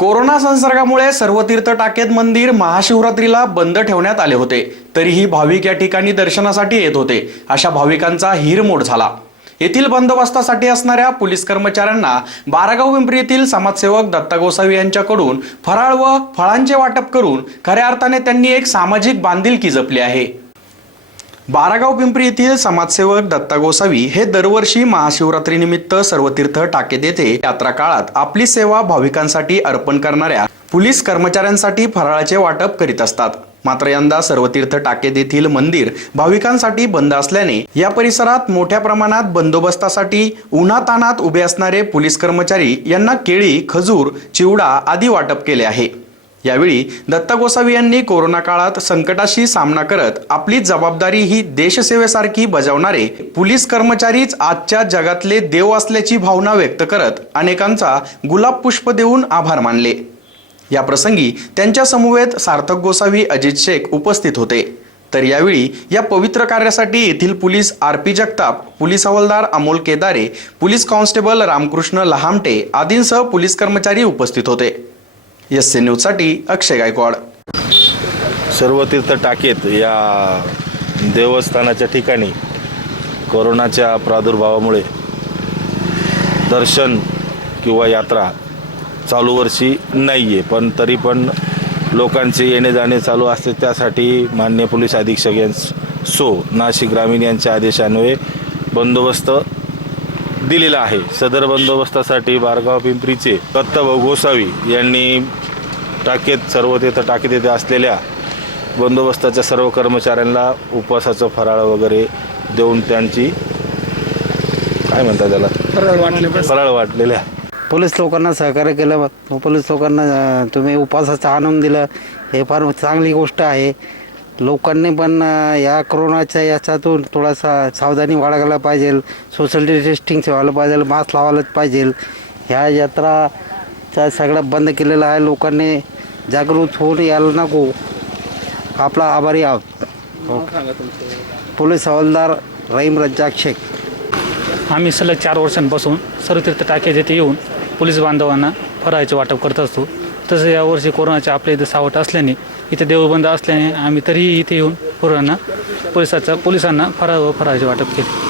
Corona संसर्गामुळे सर्व तीर्थ टाकेत मंदिर महाशिवरात्रीला बंद ठेवण्यात आले होते. तरीही भाविक या ठिकाणी दर्शनासाठी येत होते. अशा भाविकांचा हिरमोड झाला. येथील बंदोबस्तासाठी असणाऱ्या पोलीस कर्मचाऱ्यांना बारागाव पिंपरी येथील समाजसेवक दत्ता गोसावी यांच्याकडून फराळ व फळांचे वाटप करून खऱ्या अर्थाने त्यांनी एक सामाजिक बांधिलकी जपली आहे. बारागाव पिंपरी येथील समाजसेवक दत्ता गोसावी हे दरवर्षी महाशिवरात्रीनिमित्त सर्व तीर्थ टाकेत येथे यात्रा काळात आपली सेवा भाविकांसाठी अर्पण करणाऱ्या पोलीस कर्मचाऱ्यांसाठी फराळाचे वाटप करीत असतात. मात्र यंदा सर्व तीर्थ टाकेत येथील मंदिर भाविकांसाठी बंद असल्याने या परिसरात मोठ्या प्रमाणात बंदोबस्तासाठी उन्हातानात उभे असणारे पोलीस कर्मचारी यांना केळी खजूर चिवडा आदी वाटप केले आहे. यावेळी दत्ता गोसावी यांनी कोरोना काळात संकटाशी सामना करत आपली जबाबदारी ही देशसेवेसारखी बजावणारे पोलीस कर्मचारीच आजच्या जगातले देव असल्याची भावना व्यक्त करत अनेकांचा गुलाब पुष्प देऊन आभार मानले. या प्रसंगी त्यांच्या समवेत सार्थक गोसावी अजित शेख उपस्थित होते. तर यावेळी या पवित्र कार्यासाठी येथील police R P Jagtap police हवालदार अमोल केदारे पोलीस कॉन्स्टेबल रामकृष्ण लहामटे आदींसह पोलीस कर्मचारी उपस्थित होते. एस सी न्यूजसाठी अक्षय गायकवाड. सर्व तीर्थ टाकेत या देवस्थानाच्या ठिकाणी कोरोनाच्या प्रादुर्भावामुळे दर्शन किंवा यात्रा चालू वर्षी नाही आहे पण तरी पण लोकांचे येणे जाणे चालू असते. त्यासाठी मान्य पोलीस अधीक्षक यांस सो नाशिक ग्रामीण यांच्या आदेशान्वये बंदोबस्त दिलेला आहे. सदर बंदोबस्तासाठी बारगाव पिंपरीचे दत्तभाऊ गोसावी यांनी टाकेत सर्व तेथं टाकेत येथे असलेल्या बंदोबस्ताच्या सर्व कर्मचाऱ्यांना उपवासाचं फराळ वगैरे देऊन त्यांची काय म्हणतात त्याला? फराळ वाटलेल्या. पोलीस लोकांना सहकार्य केलं पोलीस लोकांना तुम्ही उपवासाचं आणून दिलं. हे फार चांगली गोष्ट आहे. लोकांनी पण या कोरोनाच्या याच्यातून थोडासा सावधानी बाळगायला पाहिजे. सोशल डिस्टन्सिंग ठेवायला पाहिजे मास्क लावायलाच पाहिजे. ह्या यात्राचा सगळा बंद केलेलं आहे. लोकांनी जागृत होऊन यायला नको. आपला आभारी आहोत. पोलीस हवालदार रहीम रज्जाक शेख. आम्ही सलग चार वर्षांपासून सर्व तीर्थ टाके येथे येऊन पोलीस बांधवांना फरायचे वाटप करत असतो. तसं यावर्षी कोरोनाचे आपल्या इथं सावट असल्याने इथे देवबंद असल्याने आम्ही तरीही इथे येऊन पोरांना पोलिसाचा पोलिसांना फराळ व वाटप केले.